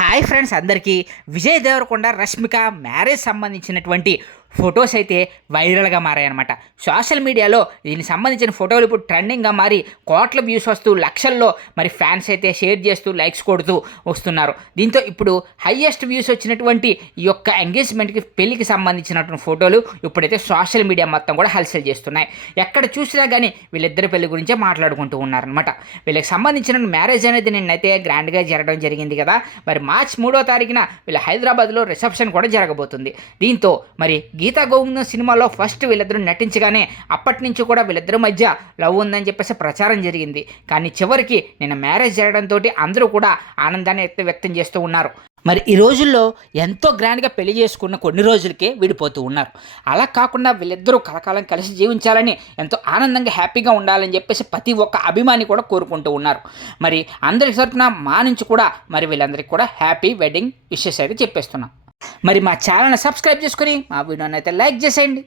Hi friends అందరికీ Vijay Devarakonda Rashmika marriage సంబంధించినటువంటి photos అయితే వైరల్గా మారాయన్నమాట. సోషల్ మీడియాలో దీనికి సంబంధించిన ఫోటోలు ఇప్పుడు ట్రెండింగ్గా మారి కోట్ల వ్యూస్ వస్తూ లక్షల్లో మరి ఫ్యాన్స్ అయితే షేర్ చేస్తూ లైక్స్ కొడుతూ వస్తున్నారు. దీంతో ఇప్పుడు హైయెస్ట్ వ్యూస్ వచ్చినటువంటి ఈ యొక్క ఎంగేజ్మెంట్కి పెళ్లికి సంబంధించినటువంటి ఫోటోలు ఇప్పుడైతే సోషల్ మీడియా మొత్తం కూడా హల్చల్ చేస్తున్నాయి. ఎక్కడ చూసినా కానీ వీళ్ళిద్దరి పెళ్లి గురించే మాట్లాడుకుంటూ ఉన్నారనమాట. వీళ్ళకి సంబంధించిన మ్యారేజ్ అనేది నిన్నైతే గ్రాండ్గా జరగడం జరిగింది కదా. మరి మార్చి 3వ తారీఖున వీళ్ళ హైదరాబాద్లో రిసెప్షన్ కూడా జరగబోతుంది. దీంతో మరి గీతా గోవిందం సినిమాలో ఫస్ట్ వీళ్ళిద్దరూ నటించగానే అప్పటి నుంచి కూడా వీళ్ళిద్దరి మధ్య లవ్ ఉందని చెప్పేసి ప్రచారం జరిగింది. కానీ చివరికి నిన్న మ్యారేజ్ జరగడంతో అందరూ కూడా ఆనందాన్ని వ్యక్తం చేస్తూ ఉన్నారు. మరి ఈ రోజుల్లో ఎంతో గ్రాండ్గా పెళ్లి చేసుకున్న కొన్ని రోజులకే విడిపోతూ ఉన్నారు. అలా కాకుండా వీళ్ళిద్దరూ కలకాలం కలిసి జీవించాలని ఎంతో ఆనందంగా హ్యాపీగా ఉండాలని చెప్పేసి ప్రతి ఒక్క అభిమాని కూడా కోరుకుంటూ ఉన్నారు. మరి అందరి తరపున మా నుంచి కూడా మరి వీళ్ళందరికీ కూడా హ్యాపీ వెడ్డింగ్ విషెస్ అయితే చెప్పేస్తున్నాం. మరి మా ఛానల్ని సబ్స్క్రైబ్ చేసుకుని మా వీడియోని అయితే లైక్ చేసేయండి.